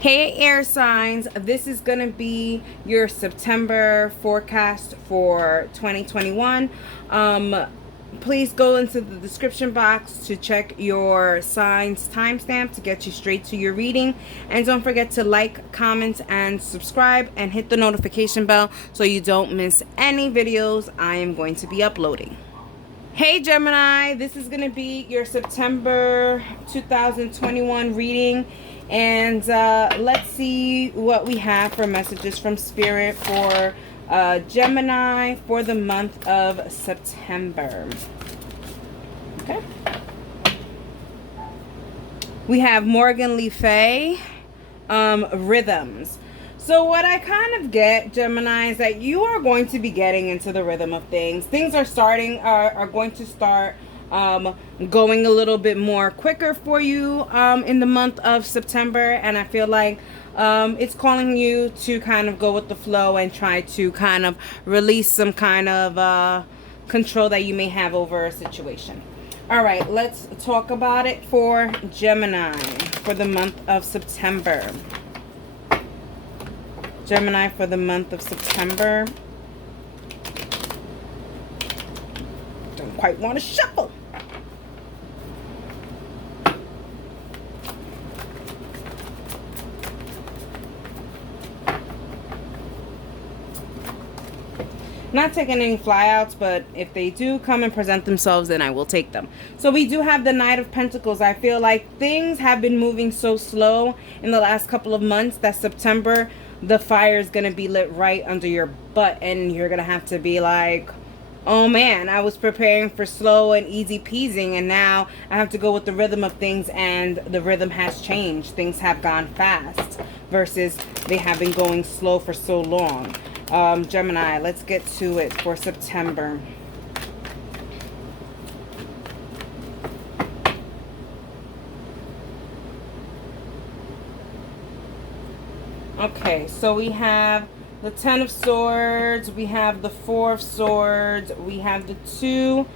Hey air signs, this is going to be your September forecast for 2021. Please go into the description box to check your signs timestamp to get you straight to your reading. And don't forget to like, comment, and subscribe and hit the notification bell so you don't miss any videos I am going to be uploading. Hey Gemini, this is going to be your September 2021 reading. And let's see what we have for messages from Spirit for Gemini for the month of September. Okay. We have Morgan Le Fay, Rhythms. So what I kind of get, Gemini, is that you are going to be getting into the rhythm of things. Things are going to start going a little bit more quicker for you in the month of September. And I feel like it's calling you to kind of go with the flow and try to kind of release some kind of control that you may have over a situation. All right, let's talk about it for Gemini for the month of September. Gemini for the month of September. Don't quite want to shuffle. Not taking any flyouts, but if they do come and present themselves, then I will take them. So we do have the Knight of Pentacles. I feel like things have been moving so slow in the last couple of months that September, the fire is going to be lit right under your butt, and you're going to have to be like, oh man, I was preparing for slow and easy peasing, and now I have to go with the rhythm of things, and the rhythm has changed. Things have gone fast versus they have been going slow for so long. Gemini, let's get to it for September. Okay, so we have the Ten of Swords, we have the Four of Swords, we have the Two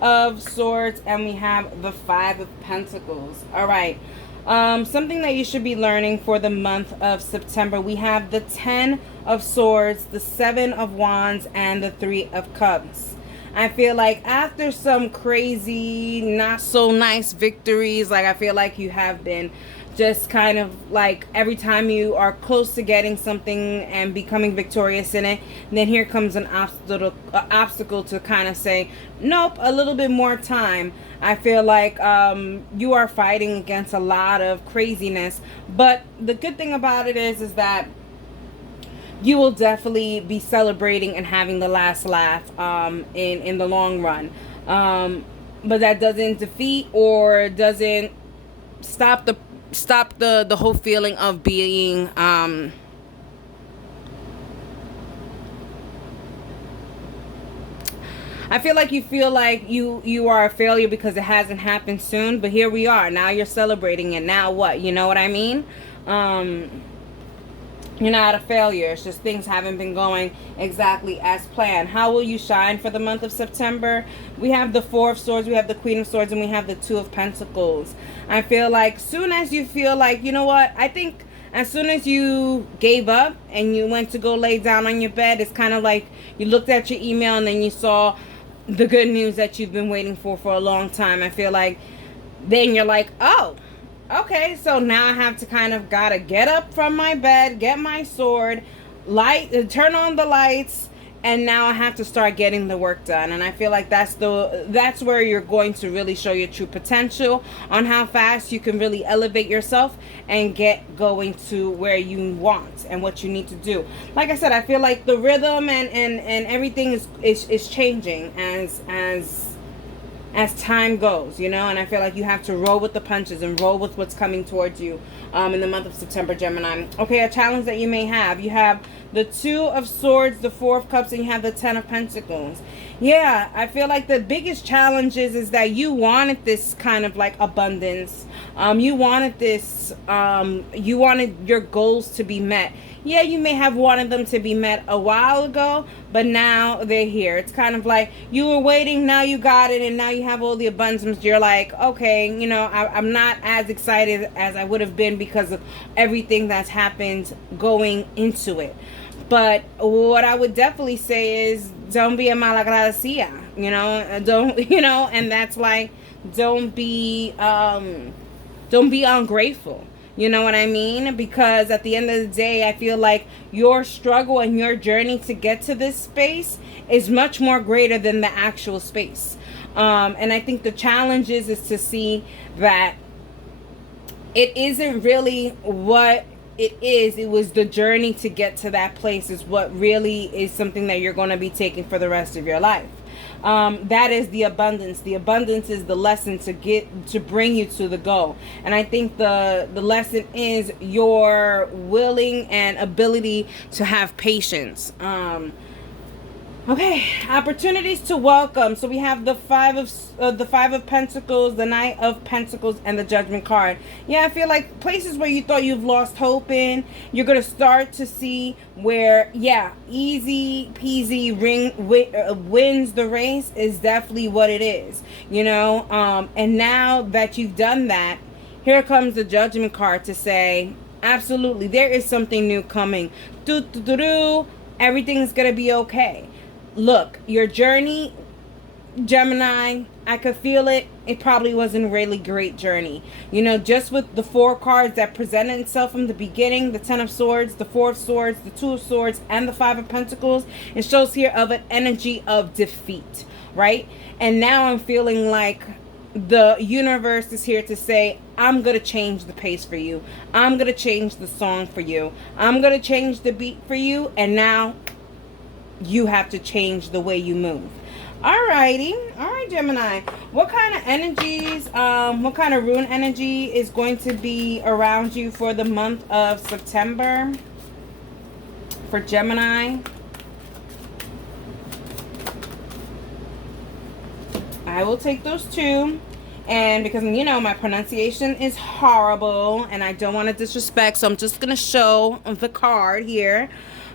of Swords, and we have the Five of Pentacles. All right. Something that you should be learning for the month of September. We have the Ten of Swords, the Seven of Wands, and the Three of Cups. I feel like after some crazy, not so nice victories, like I feel like you have been just kind of like every time you are close to getting something and becoming victorious in it, then here comes an obstacle to kind of say, nope, a little bit more time. I feel like you are fighting against a lot of craziness, but the good thing about it is that you will definitely be celebrating and having the last laugh in the long run. But that doesn't defeat or doesn't stop the whole feeling of being I feel like you feel like you are a failure because it hasn't happened soon, but here we are. Now you're celebrating it. Now what? You know what I mean? You're not a failure. It's just things haven't been going exactly as planned. How will you shine for the month of September? We have the Four of Swords, we have the Queen of Swords, and we have the Two of Pentacles. I feel like soon as you feel like, you know what, I think as soon as you gave up and you went to go lay down on your bed, it's kind of like you looked at your email and then you saw the good news that you've been waiting for a long time. I feel like then you're like, oh, okay, so now I have to kind of gotta get up from my bed, get my sword, turn on the lights, and now I have to start getting the work done. And I feel like that's where you're going to really show your true potential on how fast you can really elevate yourself and get going to where you want and what you need to do. Like I said, I feel like the rhythm and everything is changing as time goes, you know, and I feel like you have to roll with the punches and roll with what's coming towards you in the month of September, Gemini. Okay, a challenge that you may have. You have the Two of Swords, the Four of Cups, and you have the Ten of Pentacles. Yeah, I feel like the biggest challenge is that you wanted this kind of like abundance. You wanted this, you wanted your goals to be met. Yeah, you may have wanted them to be met a while ago, but now they're here. It's kind of like you were waiting, now you got it, and now you have all the abundance. You're like, okay, you know, I'm not as excited as I would have been because of everything that's happened going into it. But what I would definitely say is don't be a malagradecida, you know, don't, you know, and that's like, don't be ungrateful. You know what I mean? Because at the end of the day, I feel like your struggle and your journey to get to this space is much more greater than the actual space. And I think the challenge is to see that it isn't really what it is. It was the journey to get to that place is what really is something that you're going to be taking for the rest of your life. That is the abundance. The abundance is the lesson to bring you to the goal. And I think the lesson is your willing and ability to have patience. Okay, opportunities to welcome. So we have the Five of Pentacles, the Knight of Pentacles, and the Judgment card. Yeah, I feel like places where you thought you've lost hope in, you're gonna start to see where, yeah, easy peasy wins the race is definitely what it is. You know, and now that you've done that, here comes the Judgment card to say, absolutely, there is something new coming. Everything's gonna be okay. Look, your journey, Gemini, I could feel it. It probably wasn't a really great journey. You know, just with the four cards that presented itself from the beginning, the Ten of Swords, the Four of Swords, the Two of Swords, and the Five of Pentacles, it shows here of an energy of defeat, right? And now I'm feeling like the universe is here to say, I'm going to change the pace for you. I'm going to change the song for you. I'm going to change the beat for you. And now you have to change the way you move. Alrighty. Alright, Gemini. What kind of energies, what kind of rune energy is going to be around you for the month of September? For Gemini. I will take those two. And because, you know, my pronunciation is horrible and I don't want to disrespect, so I'm just going to show the card here.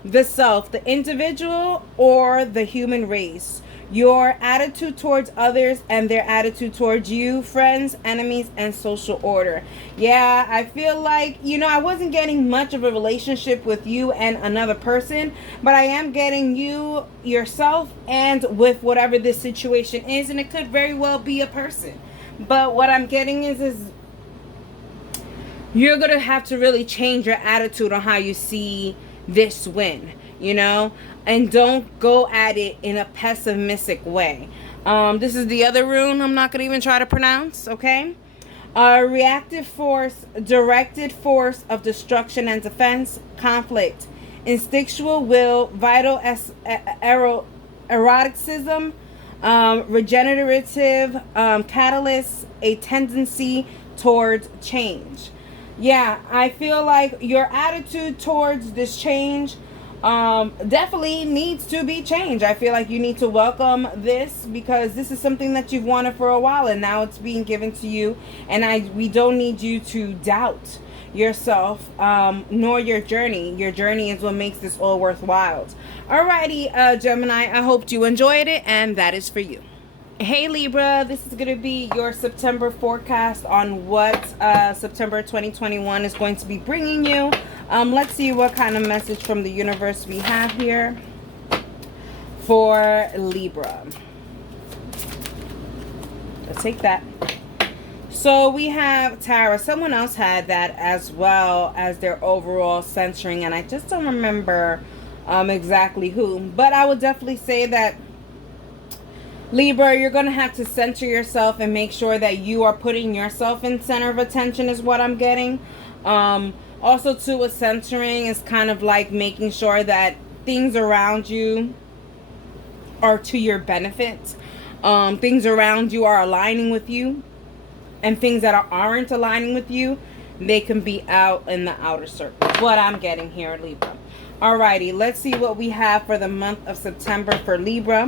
The self, the individual, or the human race. Your attitude towards others and their attitude towards you, friends, enemies, and social order. Yeah, I feel like, you know, I wasn't getting much of a relationship with you and another person, but I am getting you, yourself, and with whatever this situation is, and it could very well be a person. But what I'm getting is you're going to have to really change your attitude on how you see this win, you know, and don't go at it in a pessimistic way. This is the other rune I'm not going to even try to pronounce, okay? Reactive force, directed force of destruction and defense, conflict, instinctual will, vital eroticism, regenerative catalyst, a tendency towards change. Yeah, I feel like your attitude towards this change definitely needs to be changed. I feel like you need to welcome this because this is something that you've wanted for a while and now it's being given to you. And we don't need you to doubt yourself nor your journey. Your journey is what makes this all worthwhile. Alrighty, Gemini, I hope you enjoyed it, and that is for you. Hey Libra, this is going to be your September forecast on what September 2021 is going to be bringing you. Let's see what kind of message from the universe we have here for Libra. Let's take that. So we have Tara. Someone else had that as well as their overall censoring, and I just don't remember exactly who. But I would definitely say that Libra, you're going to have to center yourself and make sure that you are putting yourself in center of attention is what I'm getting. Also, too, with centering is kind of like making sure that things around you are to your benefit. Things around you are aligning with you. And things that aren't aligning with you, they can be out in the outer circle. What I'm getting here, Libra. Alrighty, let's see what we have for the month of September for Libra.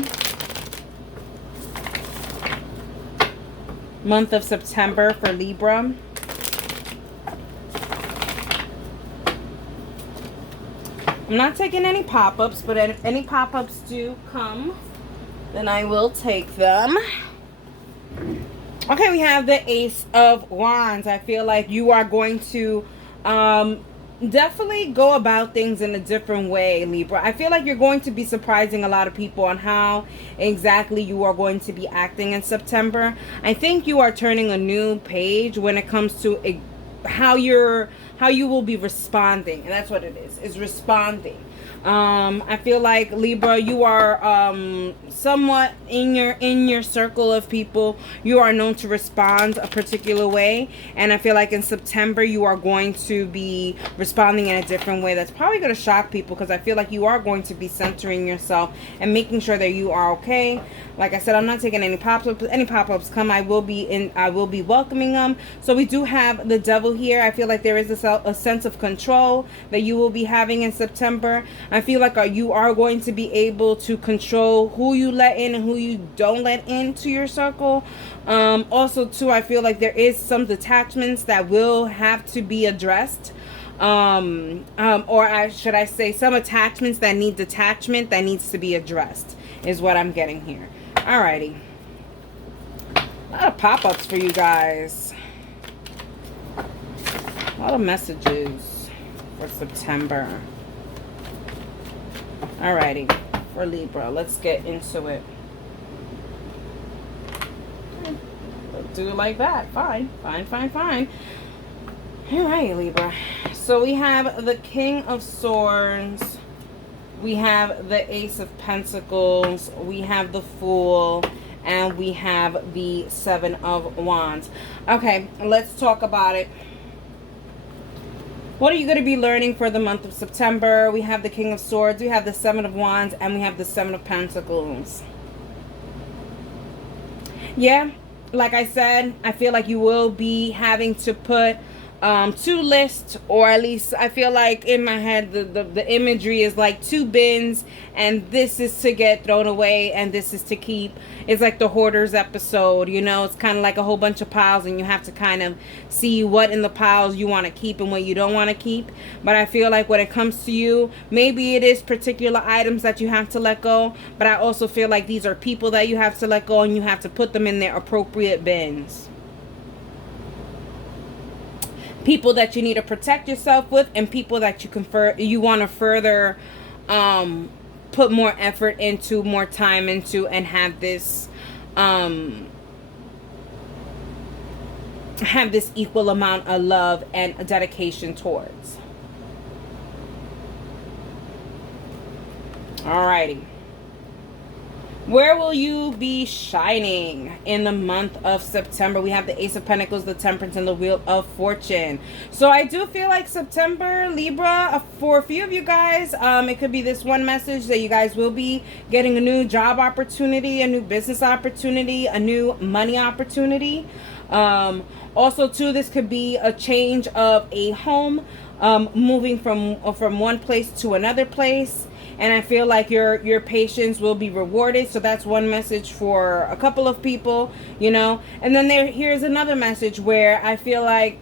Month of September for Libra. I'm not taking any pop-ups, but if any pop-ups do come, then I will take them. Okay, we have the Ace of Wands. I feel like you are going to definitely go about things in a different way, Libra. I feel like you're going to be surprising a lot of people on how exactly you are going to be acting in September. I think you are turning a new page when it comes to how you will be responding, and that's what it is responding. I feel like, Libra, you are somewhat in your circle of people, you are known to respond a particular way, and I feel like in September you are going to be responding in a different way that's probably going to shock people, because I feel like you are going to be centering yourself and making sure that you are okay. Like I said, I'm not taking any pop-ups. Any pop-ups come, I will be welcoming them. So we do have the Devil here. I feel like there is a sense of control that you will be having in September. I feel like you are going to be able to control who you let in and who you don't let into your circle. Also, too, I feel like there is some detachments that will have to be addressed. Should I say some attachments that need detachment that needs to be addressed is what I'm getting here. Alrighty. A lot of pop-ups for you guys. A lot of messages for September. Alrighty. For Libra. Let's get into it. Do it like that. Fine. Fine, fine, fine. Alright, Libra. So we have the King of Swords. We have the Ace of Pentacles, we have the Fool, and we have the Seven of Wands. Okay, let's talk about it. What are you going to be learning for the month of September? We have the King of Swords, we have the Seven of Wands, and we have the Seven of Pentacles. Yeah, like I said, I feel like you will be having to put two lists, or at least I feel like in my head the imagery is like two bins, and this is to get thrown away and this is to keep. It's like the Hoarders episode, you know. It's kind of like a whole bunch of piles, and you have to kind of see what in the piles you want to keep and what you don't want to keep. But I feel like when it comes to you, maybe it is particular items that you have to let go, but I also feel like these are people that you have to let go, and you have to put them in their appropriate bins. People that you need to protect yourself with, and people that you want to further put more effort into, more time into, and have this equal amount of love and dedication towards. Alrighty. Where will you be shining in the month of September? We have the Ace of Pentacles, the Temperance, and the Wheel of Fortune. So I do feel like September, Libra, for a few of you guys, it could be this one message that you guys will be getting a new job opportunity, a new business opportunity, a new money opportunity. Also, too, this could be a change of a home, moving from one place to another place. And I feel like your patience will be rewarded. So that's one message for a couple of people, you know. And then here's another message where I feel like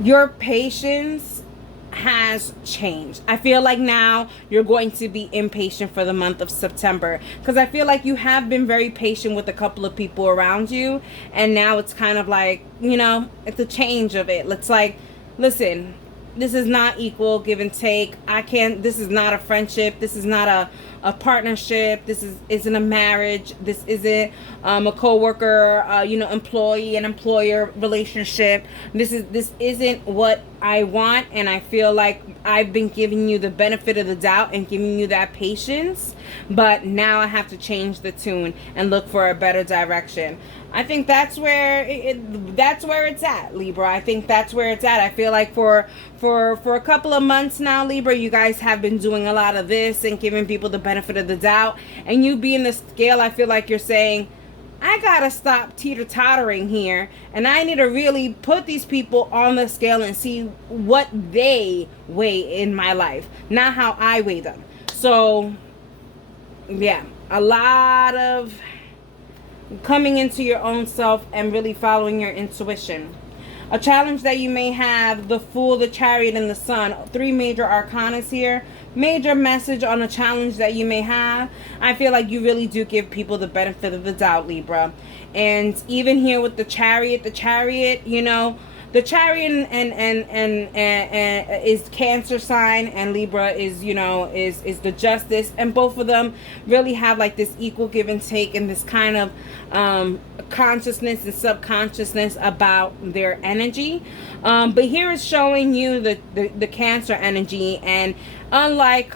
your patience has changed. I feel like now you're going to be impatient for the month of September, because I feel like you have been very patient with a couple of people around you, and now it's kind of like, you know, it's a change of it. It's like, listen, this is not equal give and take. This is not a friendship. This is not a partnership. This isn't a marriage. This isn't a co-worker, employee and employer relationship. This isn't what I want, and I feel like I've been giving you the benefit of the doubt and giving you that patience, but now I have to change the tune and look for a better direction. I think that's where it's at, Libra. I think that's where it's at. I feel like for a couple of months now, Libra, you guys have been doing a lot of this and giving people the benefit of the doubt. And you being the scale, I feel like you're saying, I gotta stop teeter-tottering here, and I need to really put these people on the scale and see what they weigh in my life, not how I weigh them. So yeah, a lot of coming into your own self and really following your intuition. A challenge that you may have: the Fool, the Chariot, and the Sun. 3 major arcanas here. Major message on a challenge that you may have. I feel like you really do give people the benefit of the doubt, Libra. And even here with the Chariot, you know, the Chariot and is Cancer sign, and Libra is, you know, is the Justice, and both of them really have like this equal give and take, and this kind of consciousness and subconsciousness about their energy. But here it's showing you the Cancer energy, and unlike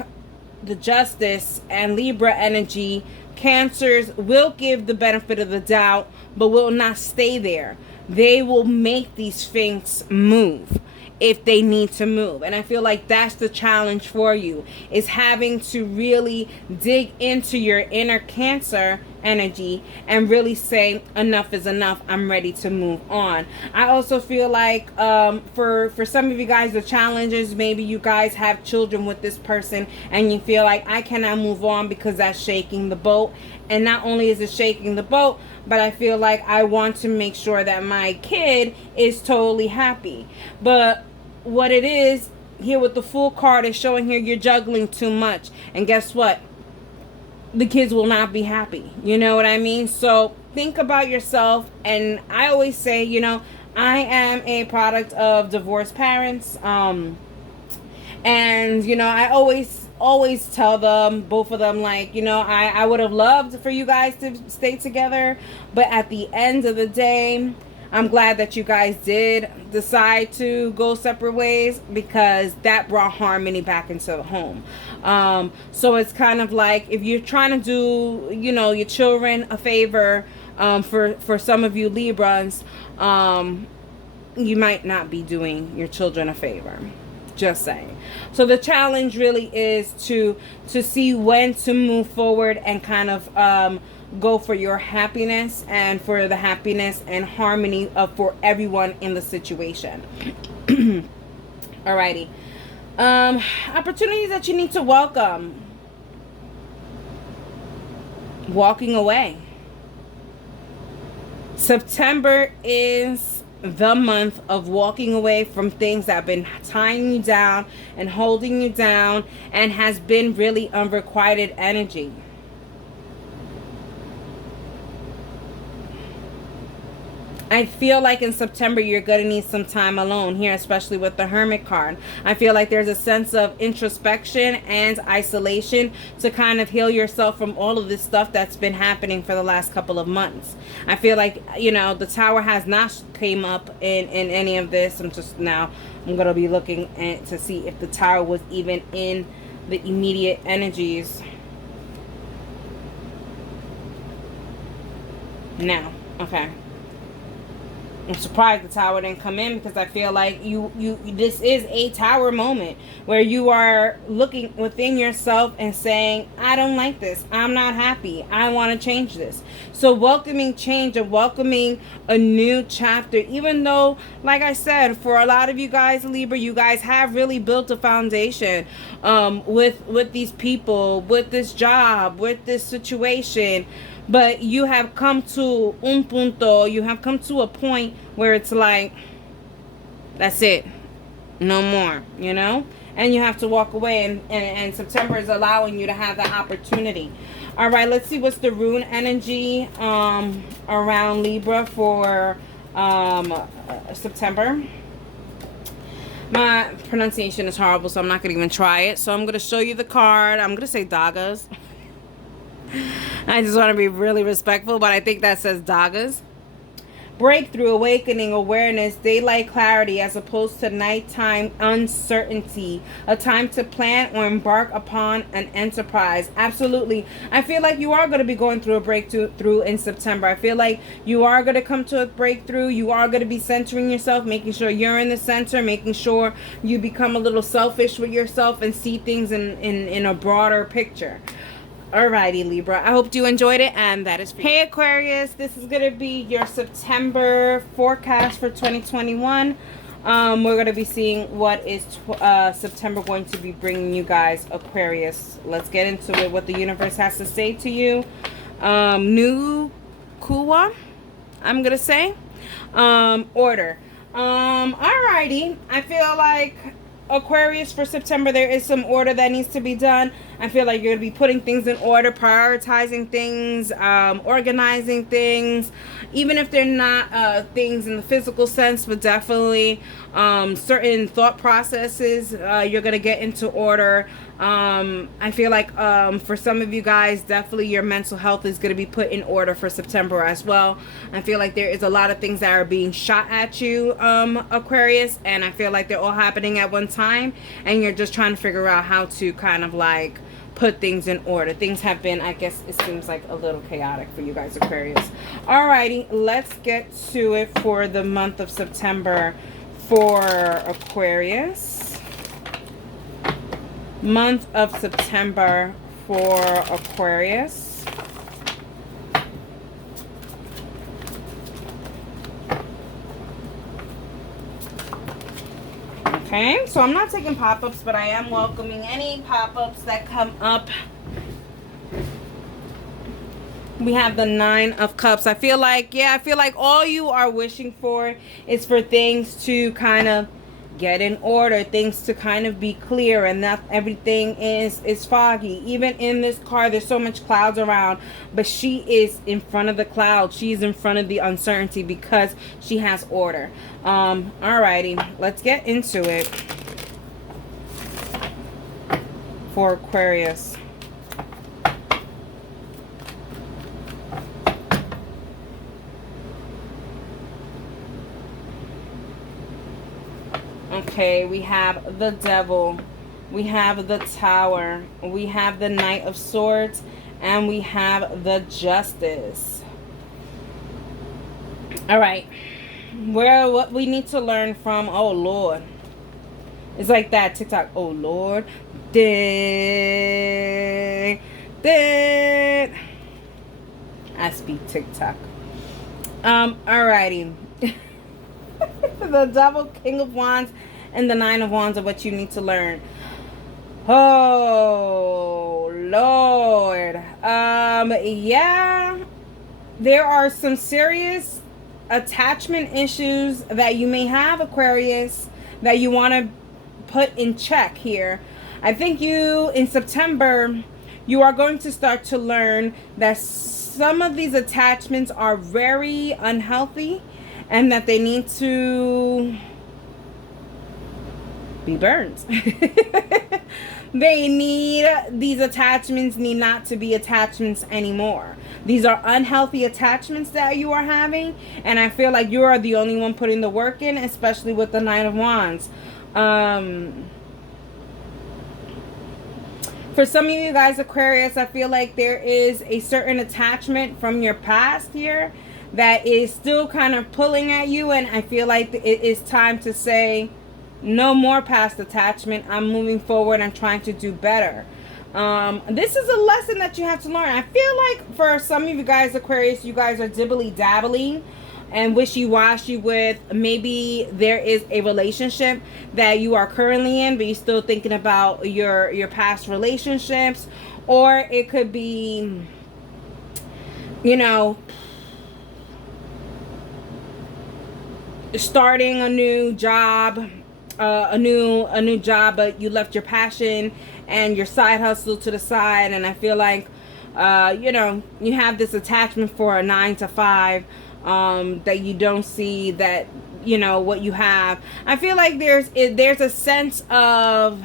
the Justice and Libra energy, Cancers will give the benefit of the doubt, but will not stay there. They will make these things move if they need to move. And I feel like that's the challenge for you, is having to really dig into your inner Cancer energy and really say, enough is enough, I'm ready to move on. I also feel like for some of you guys, the challenge is maybe you guys have children with this person and you feel like, I cannot move on because that's shaking the boat. And not only is it shaking the boat, but I feel like I want to make sure that my kid is totally happy. But what it is here with the Fool card is showing here, you're juggling too much, and guess what, the kids will not be happy. You know what I mean? So think about yourself. And I always say, you know, I am a product of divorced parents, and you know, I always tell them, both of them, like, you know, I would have loved for you guys to stay together, but at the end of the day, I'm glad that you guys did decide to go separate ways, because that brought harmony back into the home. So it's kind of like, if you're trying to do, you know, your children a favor, for some of you Librans, you might not be doing your children a favor. Just saying. So the challenge really is to see when to move forward and kind of go for your happiness and for the happiness and harmony for everyone in the situation. Alrighty. Opportunities that you need to welcome. Walking away. September is the month of walking away from things that have been tying you down and holding you down, and has been really unrequited energy. I feel like in September you're going to need some time alone here, especially with the Hermit card. I feel like there's a sense of introspection and isolation to kind of heal yourself from all of this stuff that's been happening for the last couple of months. I feel like, you know, the Tower has not came up in any of this. I'm going to be looking to see if the Tower was even in the immediate energies. No. Okay. I'm surprised the Tower didn't come in, because I feel like this is a Tower moment where you are looking within yourself and saying, I don't like this. I'm not happy. I want to change this. So welcoming change and welcoming a new chapter, even though, like I said, for a lot of you guys, Libra, you guys have really built a foundation with these people, with this job, with this situation. But you have come to un punto, you have come to a point where it's like, that's it, no more, you know? And you have to walk away, and September is allowing you to have that opportunity. All right, let's see what's the rune energy around Libra for September. My pronunciation is horrible, so I'm not going to even try it. So I'm going to show you the card. I'm going to say Dagas. I just want to be really respectful, but I think that says Dagas. Breakthrough, awakening, awareness, daylight clarity as opposed to nighttime uncertainty. A time to plan or embark upon an enterprise. Absolutely. I feel like you are going to be going through a breakthrough in September. I feel like you are going to come to a breakthrough. You are going to be centering yourself, making sure you're in the center, making sure you become a little selfish with yourself and see things in a broader picture. Alrighty, Libra. I hope you enjoyed it, and that is for you. Hey, Aquarius. This is going to be your September forecast for 2021. We're going to be seeing what is September going to be bringing you guys, Aquarius. Let's get into it, what the universe has to say to you. New Kuwa, I'm going to say. Order. Alrighty. I feel like Aquarius, for September, there is some order that needs to be done. I feel like you're going to be putting things in order, prioritizing things, organizing things, even if they're not things in the physical sense, but definitely certain thought processes you're going to get into order. I feel like for some of you guys, definitely your mental health is going to be put in order for September as well. I feel like there is a lot of things that are being shot at you, Aquarius, and I feel like they're all happening at one time, and you're just trying to figure out how to kind of like put things in order. Things have been, I guess it seems like a little chaotic for you guys, Aquarius. Alrighty, let's get to it for the month of September for Aquarius. Month of September for Aquarius. Okay, so I'm not taking pop-ups, but I am welcoming any pop-ups that come up. We have the 9 of Cups. I feel like all you are wishing for is for things to kind of get in order, things to kind of be clear, and not everything is foggy. Even in this car, there's so much clouds around, but she is in front of the cloud. She's in front of the uncertainty because she has order. Alrighty, let's get into it for Aquarius. Okay, we have the Devil, we have the Tower, we have the Knight of Swords, and we have the Justice. All right, what we need to learn from, oh Lord, it's like that TikTok, oh Lord, I speak TikTok. Alrighty. The Devil, King of Wands, and the 9 of Wands are what you need to learn. Oh Lord. Yeah, there are some serious attachment issues that you may have, Aquarius, that you want to put in check here. I think in September, you are going to start to learn that some of these attachments are very unhealthy, and that they need to be burned. These attachments need not to be attachments anymore. These are unhealthy attachments that you are having, and I feel like you are the only one putting the work in, especially with the 9 of Wands. For some of you guys, Aquarius, I feel like there is a certain attachment from your past here that is still kind of pulling at you, and I feel like it is time to say no more past attachment. I'm moving forward. I'm trying to do better. This is a lesson that you have to learn. I feel like for some of you guys, Aquarius, you guys are dibbly-dabbling and wishy-washy with, maybe there is a relationship that you are currently in, but you're still thinking about your past relationships, or it could be, you know, starting a new job, a new job, but you left your passion and your side hustle to the side, and I feel like you know, you have this attachment for a 9 to 5 that you don't see that, you know, what you have. I feel like there's a sense of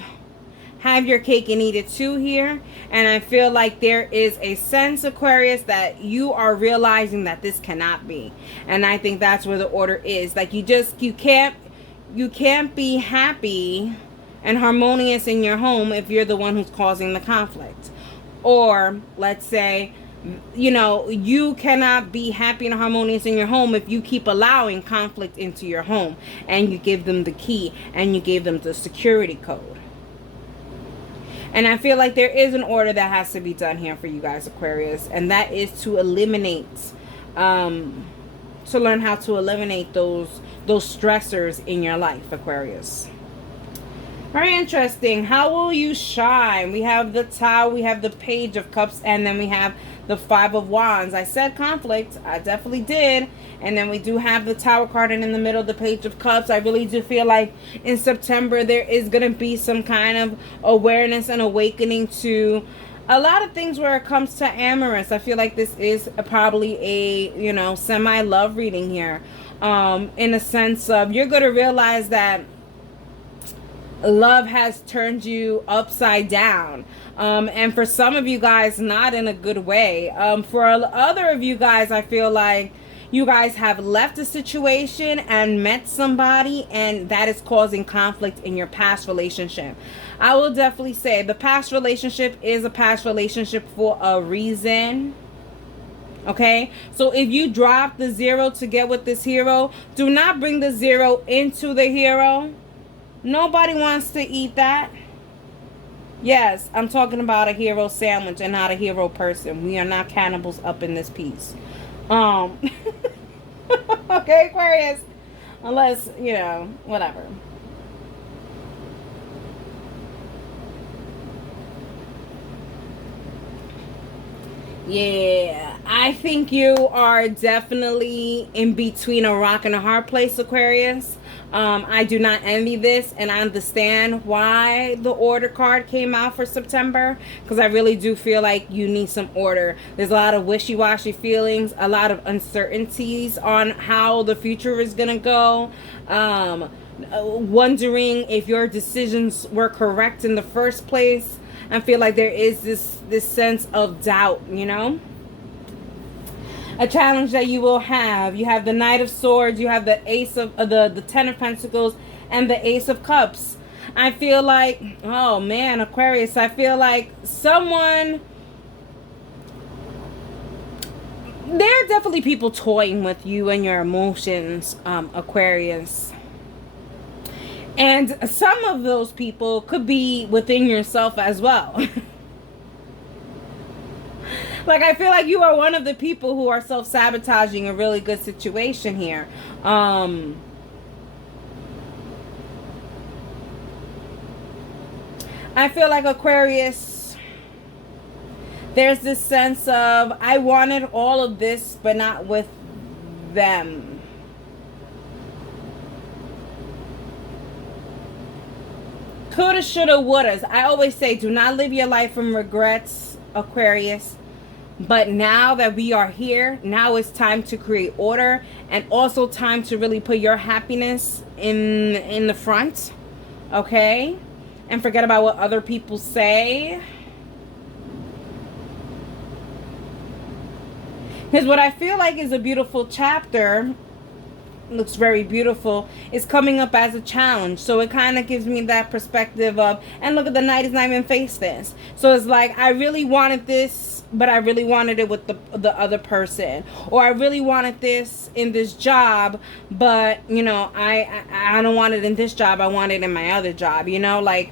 have your cake and eat it too here, and I feel like there is a sense, Aquarius, that you are realizing that this cannot be, and I think that's where the order is. Like you can't be happy and harmonious in your home if you're the one who's causing the conflict. Or let's say, you know, you cannot be happy and harmonious in your home if you keep allowing conflict into your home, and you give them the key and you give them the security code. And I feel like there is an order that has to be done here for you guys, Aquarius. And that is to eliminate, to learn how to eliminate those stressors in your life, Aquarius. Very interesting. How will you shine? We have the Tower, we have the Page of Cups, and then we have the Five of Wands. I said conflict. I definitely did. And then we do have the Tower card, and in the middle, the Page of Cups. I really do feel like in September, there is going to be some kind of awareness and awakening to a lot of things where it comes to amorous. I feel like this is probably a, you know, semi-love reading here. In a sense of, you're going to realize that love has turned you upside down. And for some of you guys, not in a good way. For other of you guys, I feel like you guys have left a situation and met somebody, and that is causing conflict in your past relationship. I will definitely say the past relationship is a past relationship for a reason. Okay, so if you drop the 0 to get with this hero, do not bring the 0 into the hero. Nobody wants to eat that. Yes, I'm talking about a hero sandwich and not a hero person. We are not cannibals up in this piece. Okay, Aquarius. Unless, you know, whatever. Yeah, I think you are definitely in between a rock and a hard place, Aquarius. I do not envy this, and I understand why the order card came out for September, because I really do feel like you need some order. There's a lot of wishy-washy feelings, a lot of uncertainties on how the future is going to go, wondering if your decisions were correct in the first place. I feel like there is this sense of doubt, you know? A challenge that you will have. You have the Knight of Swords, you have the Ace of the Ten of Pentacles, and the Ace of Cups. I feel like, oh man, Aquarius, I feel like someone, there are definitely people toying with you and your emotions, Aquarius. And some of those people could be within yourself as well. Like, I feel like you are one of the people who are self-sabotaging a really good situation here. I feel like, Aquarius, there's this sense of, I wanted all of this, but not with them. Coulda, shoulda, wouldas. I always say, do not live your life from regrets, Aquarius. But now that we are here, now it's time to create order, and also time to really put your happiness in the front, okay? And forget about what other people say. Because what I feel like is a beautiful chapter, looks very beautiful, is coming up as a challenge. So it kind of gives me that perspective of, and look at the Knight is not even face this. So it's like, I really wanted this, but I really wanted it with the other person. Or I really wanted this in this job, but, you know, I don't want it in this job, I want it in my other job, you know, like,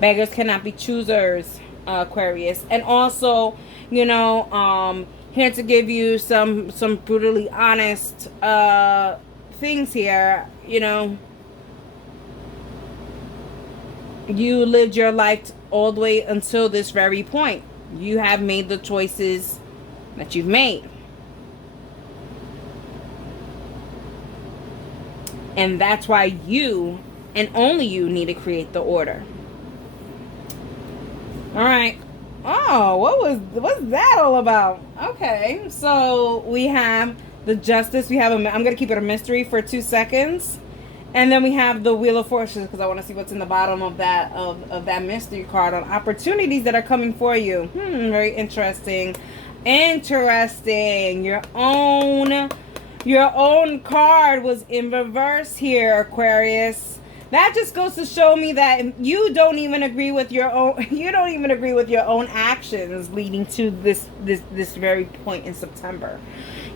beggars cannot be choosers, Aquarius. And also, you know, here to give you some brutally honest things here, you know. You lived your life all the way until this very point. You have made the choices that you've made. And that's why you, and only you, need to create the order. Alright. Oh, what's that all about? Okay, so we have the Justice. We have I'm going to keep it a mystery for 2 seconds. And then we have the Wheel of Fortune, because I want to see what's in the bottom of that that mystery card on opportunities that are coming for you. Very interesting. Interesting. Your own card was in reverse here, Aquarius. That just goes to show me that you don't even agree with your own actions leading to this very point in September.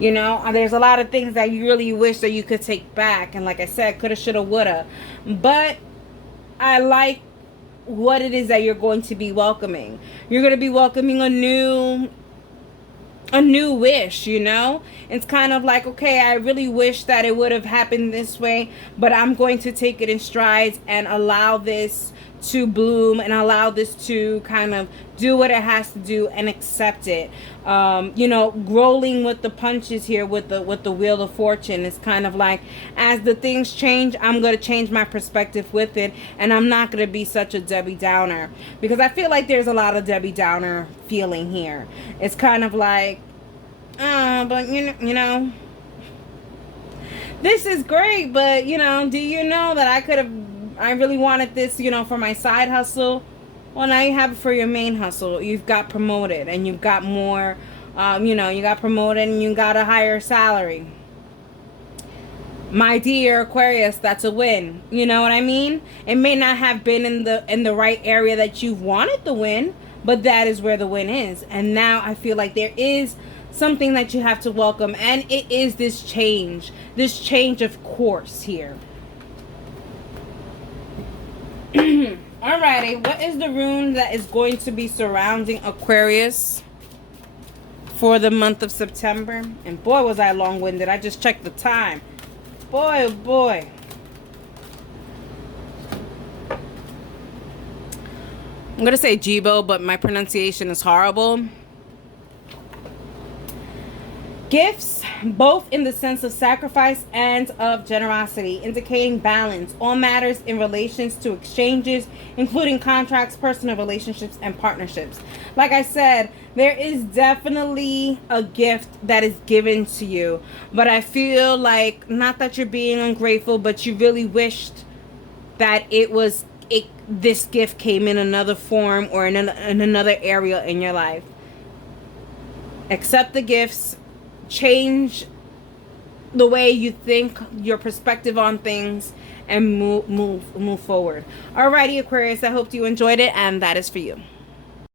You know, there's a lot of things that you really wish that you could take back. And like I said, coulda, shoulda, woulda. But I like what it is that you're going to be welcoming. You're going to be welcoming a new wish, you know. It's kind of like, okay, I really wish that it would have happened this way, but I'm going to take it in strides and allow this to bloom and allow this to kind of do what it has to do and accept it. You know, rolling with the punches here with the Wheel of Fortune. It's kind of like, as the things change, I'm going to change my perspective with it, and I'm not going to be such a Debbie Downer, because I feel like there's a lot of Debbie Downer feeling here. It's kind of like, but you know, this is great, but you know, do you know that I really wanted this, you know, for my side hustle? Well, now you have it for your main hustle. You've got promoted, and you've got more, you know, you got promoted and you got a higher salary. My dear Aquarius, that's a win. You know what I mean? It may not have been in the right area that you wanted the win, but that is where the win is. And now I feel like there is something that you have to welcome, and it is this change of course here. Alrighty, what is the rune that is going to be surrounding Aquarius for the month of September? And boy, was I long-winded. I just checked the time. Boy, oh boy. I'm going to say Jibo, but my pronunciation is horrible. Gifts, both in the sense of sacrifice and of generosity, indicating balance. All matters in relations to exchanges, including contracts, personal relationships, and partnerships. Like I said, there is definitely a gift that is given to you. But I feel like, not that you're being ungrateful, but you really wished that this gift came in another form or in another area in your life. Accept the gifts. Change the way you think, your perspective on things, and move forward. Alrighty, Aquarius, I hope you enjoyed it, and that is for you.